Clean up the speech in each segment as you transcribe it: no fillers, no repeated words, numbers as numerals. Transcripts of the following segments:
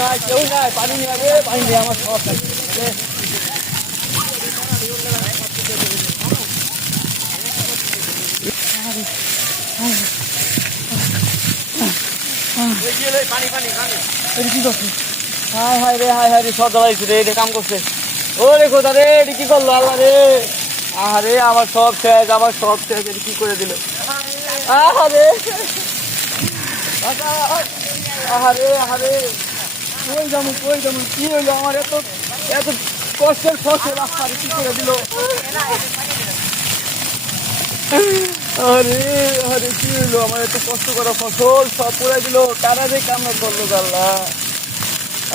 নাই পানি নিয়ে রে, পানি নিয়ে আমার সব কি করছে? হায় রে সব জ্বালাইছে রে, এটা কাম করছে। ও রে খোদা রে, এটা কি করলো আল্লাহ রে? আহারে আমার সব শেষ, এটা কি করে দিল? আহারে আহারে কই যাবো কি হইলো আমার? এত এত কষ্টের ফসল আহারে কি করে দিল? আরে কি হইলো আমার? এত কষ্ট করা ফসল সব পুরাই দিল। কারা যে কামনা করলো? আল্লাহ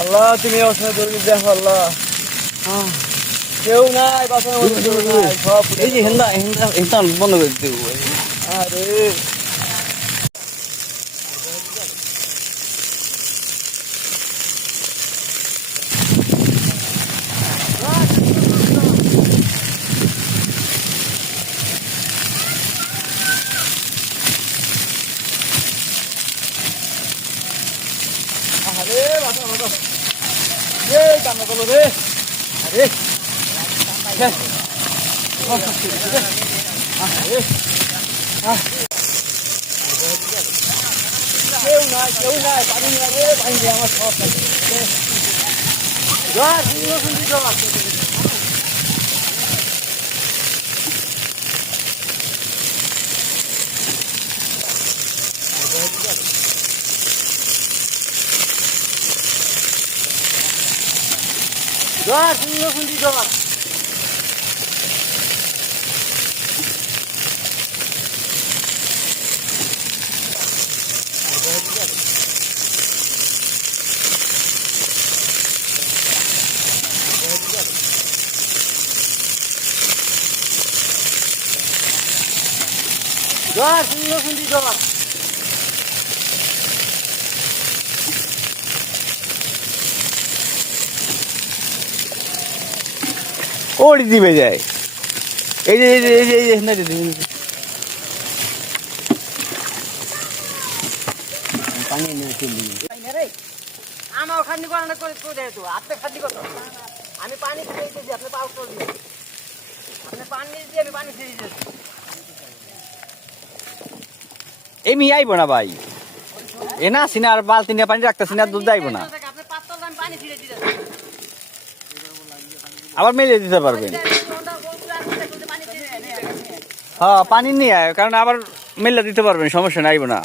আল্লাহ, তুমি অসহায় দর্জি দেখো আল্লাহ। কেউ নাই বাসার মধ্যে, কেউ নাই, সব এই যে হেন্দা বন্ধ করে দিতে হবে। আরে আরে বাসা রে কান্না করলো রে। আরে কেউ নাই পানি নিয়ে রে, পানি দিয়ে আমার সব ওড়ি দিবে যায়। এই যে হেন্দা দিদি পানি নিয়ে চলে আমার খান্দি করে না করে দেয় তো আপনি খান্দি কত? আমি পানি দিয়েছি, আপনি পাউচ করে দিয়ে আপনি পানি দিয়ে আমি পানি দিয়ে দিয়েছি। এমনি আইব না ভাই, এ না সিনা আর বালতি নিয়ে পানি রাখতেছি না, দুধ যাইব না। আপনি পাত্তল আমি পানি দিয়ে দিয়েছি, আবার মেলে দিতে পারবেন। হ্যাঁ পানি নিয়ে আয়, কারণ আবার মেলে দিতে পারবেন, সমস্যা নাই না।